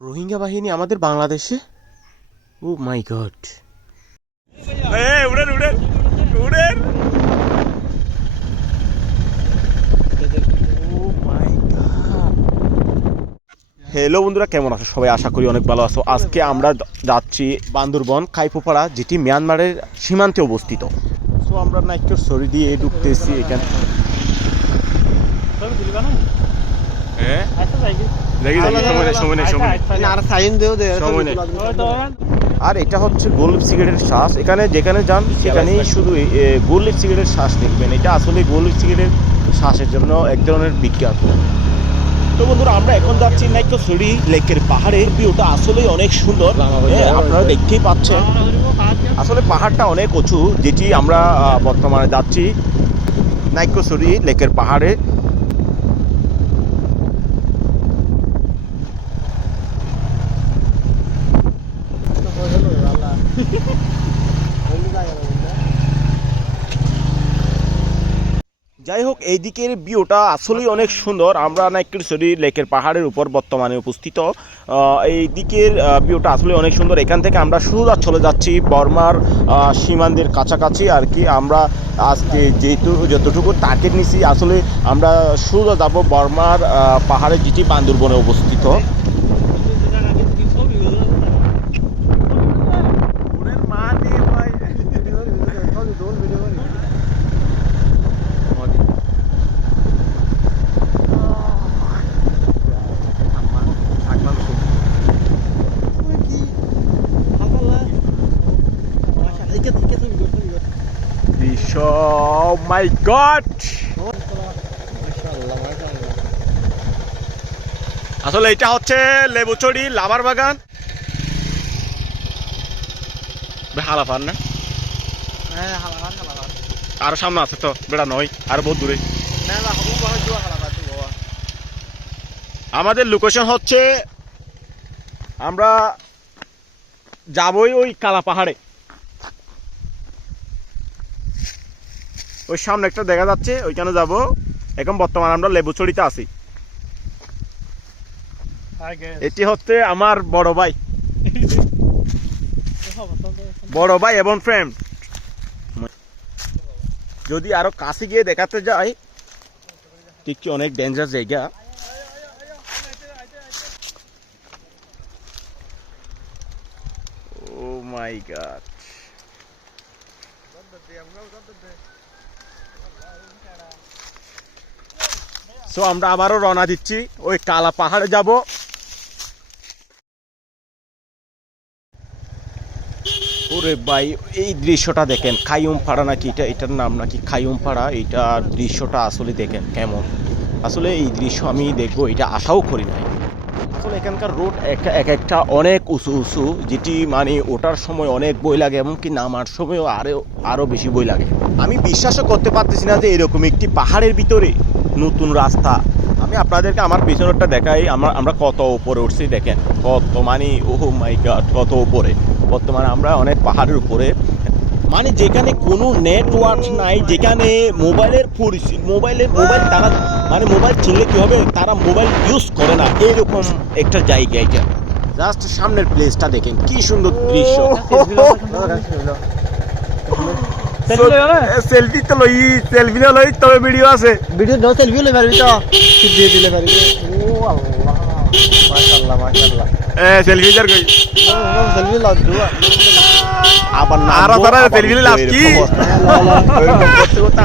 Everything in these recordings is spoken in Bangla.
রোহিঙ্গা বাহিনী আমাদের বাংলাদেশে? ও মাই গড উড়েন উড়েন উড়েন। হ্যালো বন্ধুরা কেমন আছো? সবাই আশা করি অনেক ভালো আছো। আজকে আমরা যাচ্ছি বান্দরবন কাইপোপাড়া যেটি মিয়ানমারের সীমান্তে অবস্থিত। সো আমরা না একটু সরি দিয়ে ঢুকতেছি এখানে হ্যাঁ দেখি দেখি সময় নেই সময় নেই আর সাইন দেও দে সময় নেই। আর এটা হচ্ছে গোল্ড সিগারেটের শ্বাস। এখানে যেখানে যান সেখানেই শুধু গোল্ড সিগারেটের শ্বাস দেখবেন। এটা আসলে গোল্ড সিগারেটের শ্বাসের জন্য এক ধরনের বিখ্যাত। তো বন্ধুরা আমরা এখন যাচ্ছি নাইকসরি লেকের পাহাড়ের ভিউটা আসলেই অনেক সুন্দর। এ, আপনারা দেখতেই পাচ্ছেন। আসলে পাহাড়টা অনেক উঁচু যেটি আমরা বর্তমানে যাচ্ছি নাইকসরি লেকের পাহাড়ে। যাই হোক এই দিকের ভিউটা আসলেই অনেক সুন্দর। আমরা নাইকেশ্বরী লেকের পাহাড়ের উপর বর্তমানে উপস্থিত। এই দিকের ভিউটা আসলে অনেক সুন্দর। এখান থেকে আমরা সোজা চলে যাচ্ছি, বর্মার সীমান্তের কাছাকাছি আর কি। আমরা আজকে যেহেতু, যতটুকু টার্গেট নিছি, আসলে আমরা সোজা যাব বর্মার পাহাড়ে যেটি বান্দরবনে অবস্থিত মাই গড আসলে এটা হচ্ছে লেবুচড়ি লাভার বাগান। হালাফার না? আরও সামনে আছে তো বেড়া নয় আর বহুত দূরে। আমাদের লোকেশন হচ্ছে আমরা যাবই ওই কালা পাহাড়ে। ওই সামনে একটা দেখা যাচ্ছে ওইখানে যাব। এখন বর্তমানে আমরা লেবুচড়িতে আছি। এটি হচ্ছে আমার বড় ভাই। বড় ভাই এবং ফ্রেন্ড যদি আরও কাছে গিয়ে দেখাতে যাই দেখছি অনেক ডেঞ্জার জায়গা। ও মাই গড সো আমরা আবারও রওনা দিচ্ছি। ওই কালা পাহাড়ে যাব। ওরে ভাই, এই দৃশ্যটা দেখেন খাইউম পাড়া নাকি এটা? এটার নাম নাকি খাইউম পাড়া এইটার দৃশ্যটা আসলে দেখেন কেমন? আসলে এই দৃশ্য আমি দেখব, এটা আশাও করি নাই। আসলে এখানকার রোড একটা এক একটা অনেক উঁচু উঁচু, যেটি মানে ওঠার সময় অনেক বই লাগে, এমনকি নামার সময়ও আরও আরও বেশি বই লাগে। আমি বিশ্বাসও করতে পারতেছি না যে এরকম একটি পাহাড়ের ভিতরে নতুন রাস্তা। আমি আপনাদেরকে আমার পিছনেরটা দেখাই। আমরা আমরা কত উপরে উঠছি দেখেন। কত মানে ও মাই গড কত উপরে। বর্তমানে আমরা অনেক পাহাড়ের উপরে। মানে যেখানে কোনো নেটওয়ার্ক নাই যেখানে মোবাইলের পরিস্থিতি মোবাইলের মোবাইল তারা মানে মোবাইল চিনলে কী হবে? তারা মোবাইল ইউজ করে না। এইরকম একটা জায়গা এটা। জাস্ট সামনের প্লেসটা দেখেন কি সুন্দর দৃশ্য। সেলফি তো লই সেলফি লই তবে ভিডিও আছে ভিডিও দাও সেলফি লে পারবি তো দিয়ে দিলে পারবি ও আল্লাহ মাশাআল্লাহ মাশাআল্লাহ সেলফি যার কই সেলফি লাও দুয়া আবার না আরা তারা কি?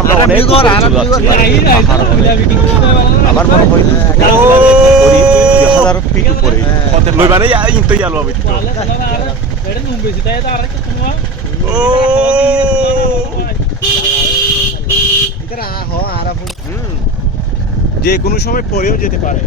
আমরা মনে হয় হাজার ফিট উপরে লই মানে ইনতো আবিত ও যে কোনো সময় পরেও যেতে পারে।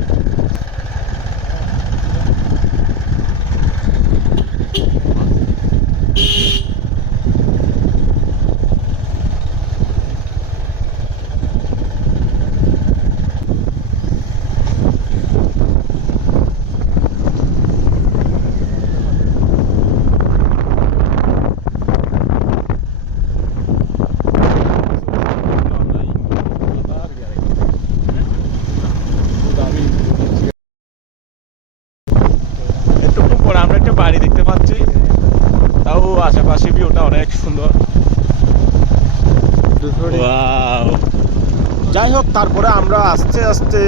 যাই হোক তারপরে আমরা আস্তে আস্তে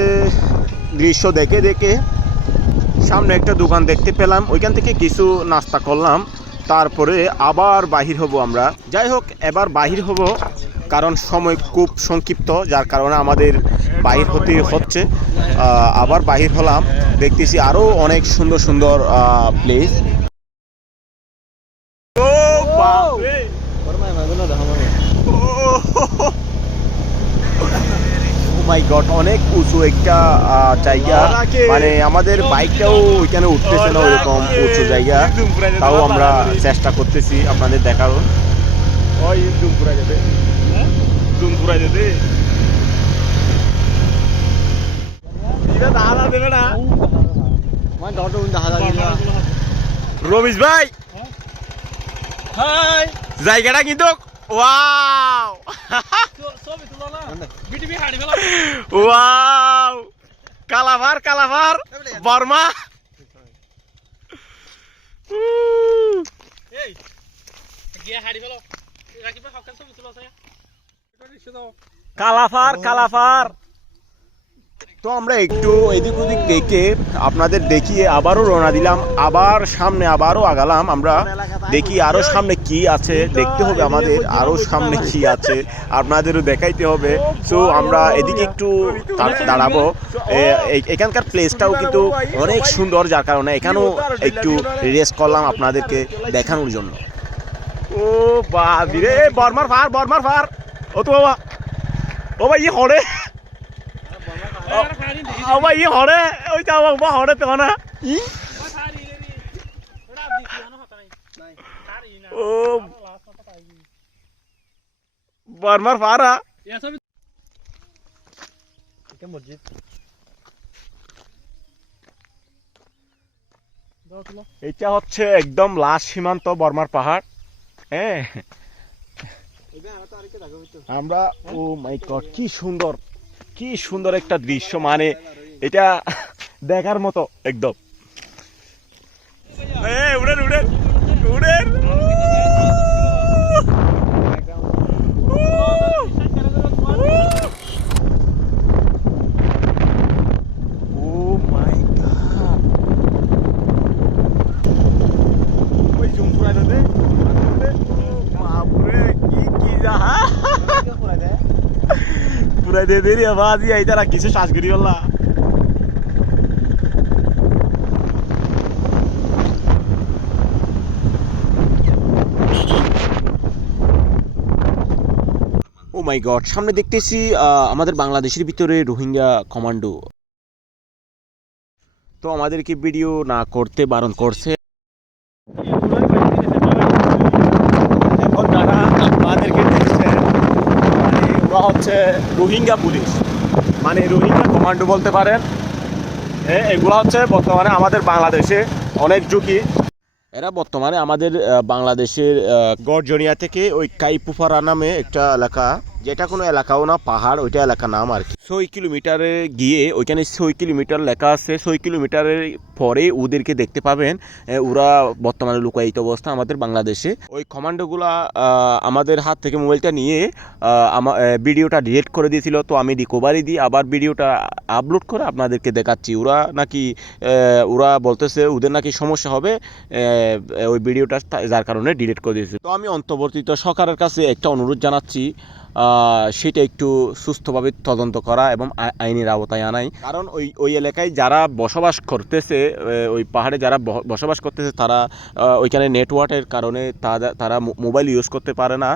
দৃশ্য দেখে দেখে সামনে একটা দোকান দেখতে পেলাম। ওইখান থেকে কিছু নাস্তা করলাম। তারপরে আবার বাহির হব আমরা। যাই হোক এবার বাহির হব কারণ সময় খুব সংক্ষিপ্ত, যার কারণে আমাদের বাহির হতে হচ্ছে। আবার বাহির হলাম। দেখতেছি আরও অনেক সুন্দর সুন্দর প্লেস ও বাপরে মাই গড অনেক উঁচু একটা জায়গা। মানে আমাদের বাইকটাও ওইখানে উঠতেছে না ওইরকম উঁচু জায়গা। তাও আমরা চেষ্টা করতেছি আপনাদের দেখার ওই জুম পুরা জুম পুরা রমেশ ভাই! জায়গাটা কিন্তু ওয়াও ওয়াও কালাভার কালাভার বর্মা কালাফার কালাফার তো আমরা একটু এদিক ওদিক দেখে আপনাদের দেখিয়ে আবারও রওনা দিলাম, আবার সামনে আবারও আগালাম। আমরা দেখি আরও সামনে কি আছে, দেখতে হবে আমাদের আরও সামনে কি আছে, আপনাদেরও দেখাইতে হবে। সো আমরা এদিকে একটু দাঁড়াবো। এখানকার প্লেসটাও কিন্তু অনেক সুন্দর, যার কারণে এখানেও একটু রেস্ট করলাম আপনাদেরকে দেখানোর জন্য। ও রে, বর্মার ফার বর্মার ফার। ও তো বাবা। ও ভাই ই হরে ই হরে ওই তো বাবা হরে তো না। ও বর্মার ফারা এটা মসজিদ এটা হচ্ছে একদম লাস্ট সীমান্ত বর্মার পাহাড় হ্যাঁ। আমরা ও মাই গড কি সুন্দর। কি সুন্দর একটা দৃশ্য মানে এটা দেখার মতো একদম এ উড়েন উড়েন উড়েন ও মাই গড ওই জুম পুরা দে বাপরে কি কি যা পুরা দে দে রে আওয়াজ ই আইতারা কিছু শ্বাস করি বললা। ও মাই গড সামনে দেখতেছি আমাদের বাংলাদেশের ভিতরে রোহিঙ্গা কমান্ডো। তো আমাদেরকে ভিডিও না করতে বারণ করছে এখন যারা আমাদেরকে দেখছে মানে ওরা হচ্ছে রোহিঙ্গা পুলিশ। মানে রোহিঙ্গা কমান্ডো বলতে পারেন। হ্যাঁ এগুলো হচ্ছে বর্তমানে আমাদের বাংলাদেশে অনেক ঝুঁকি। এরা বর্তমানে আমাদের বাংলাদেশের গড়জনিয়া থেকে ওই কাইপুফারা নামে একটা এলাকা। যেটা কোনো এলাকাও না, পাহাড়, ওইটা এলাকা নাম আর কি। ছয় কিলোমিটারে গিয়ে ওইখানে ছয় কিলোমিটার লেখা আছে। ছয় কিলোমিটারের পরে ওদেরকে দেখতে পাবেন ওরা বর্তমানে লুকায়িত অবস্থা আমাদের বাংলাদেশে। ওই কমান্ডোগুলা আমাদের হাত থেকে মোবাইলটা নিয়ে আহ, আমা ভিডিওটা ডিলিট করে দিয়েছিল তো আমি রিকভারি দিয়ে আবার ভিডিওটা আপলোড করে আপনাদেরকে দেখাচ্ছি। ওরা নাকি ওরা বলতেছে ওদের নাকি সমস্যা হবে ওই ভিডিওটা যার কারণে ডিলিট করে দিয়েছে। তো আমি অন্তর্বর্তীত সরকারের কাছে একটা অনুরোধ জানাচ্ছি সেটা একটু সুস্থভাবে তদন্ত করা এবং আই- আইনের আওতায় আনাই। কারণ ওই ওই এলাকায় যারা বসবাস করতেছে ওই পাহাড়ে যারা বসবাস করতেছে তারা ওইখানে নেটওয়ার্কের কারণে তারা তারা মোবাইল ইউজ করতে পারে না।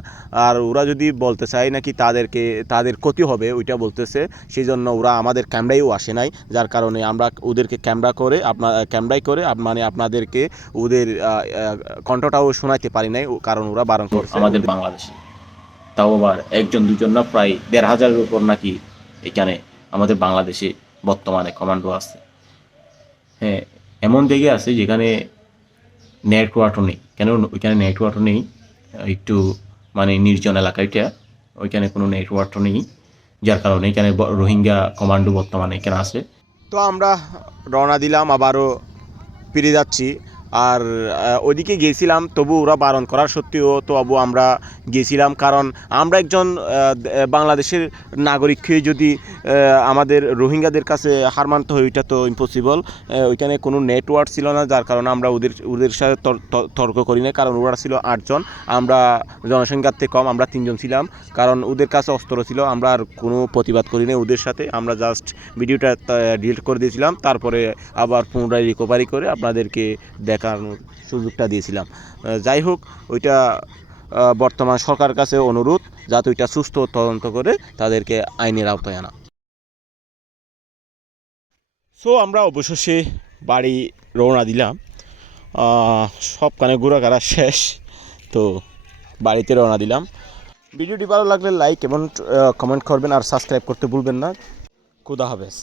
আর ওরা যদি বলতে চায় নাকি তাদেরকে তাদের ক্ষতি হবে ওইটা বলতেছে। সেই জন্য ওরা আমাদের ক্যামেরায়ও আসে নাই যার কারণে আমরা ওদেরকে ক্যামেরা করে আপনার ক্যামেরায় করে মানে আপনাদেরকে ওদের কণ্ঠটাও শোনাইতে পারি নাই কারণ ওরা বারণ করছে। আমাদের বাংলাদেশে। তাও আবার একজন দুজন না প্রায় দেড় হাজারের উপর নাকি এখানে আমাদের বাংলাদেশে বর্তমানে কমান্ডো আছে। হ্যাঁ এমন দিকে আছে যেখানে নেটওয়ার্কও নেই। কেন ওইখানে নেটওয়ার্কও নেই, একটু মানে নির্জন এলাকা এটা ওইখানে কোনো নেটওয়ার্কও নেই, যার কারণে এখানে রোহিঙ্গা কমান্ডো বর্তমানে এখানে আছে। তো আমরা রওনা দিলাম, আবারও ফিরে যাচ্ছি। আর আহ, ওইদিকে গিয়েছিলাম তবু ওরা বারণ করার সত্ত্বেও তবু আমরা গিয়েছিলাম কারণ আমরা একজন বাংলাদেশের নাগরিক হয়ে যদি আমাদের রোহিঙ্গাদের কাছে হার মানতে হয় ওইটা তো ইম্পসিবল ওইখানে কোনো নেটওয়ার্ক ছিল না যার কারণে আমরা ওদের ওদের সাথে তর- তর- তর্ক করি না কারণ ওরা ছিল আটজন আমরা জনসংখ্যার থেকে কম আমরা তিনজন ছিলাম কারণ ওদের কাছে অস্ত্র ছিল আমরা আর কোনো প্রতিবাদ করি না ওদের সাথে আমরা জাস্ট ভিডিওটা ডিলিট করে দিয়েছিলাম তারপরে আবার পুনরায় রিকভারি করে আপনাদেরকে দেখানোর সুযোগটা দিয়েছিলাম। যাই হোক, ওইটা বর্তমান সরকার কাছে অনুরোধ যাতে ওইটা সুস্থ তদন্ত করে তাদেরকে আইনের আওতায় আনা। সো আমরা অবশেষে বাড়ি রওনা দিলাম। সব কানে ঘোরাঘাড়া শেষ, তো বাড়িতে রওনা দিলাম। ভিডিওটি ভালো লাগলে লাইক এবং কমেন্ট করবেন আর সাবস্ক্রাইব করতে ভুলবেন না। খুদা হাফেজ।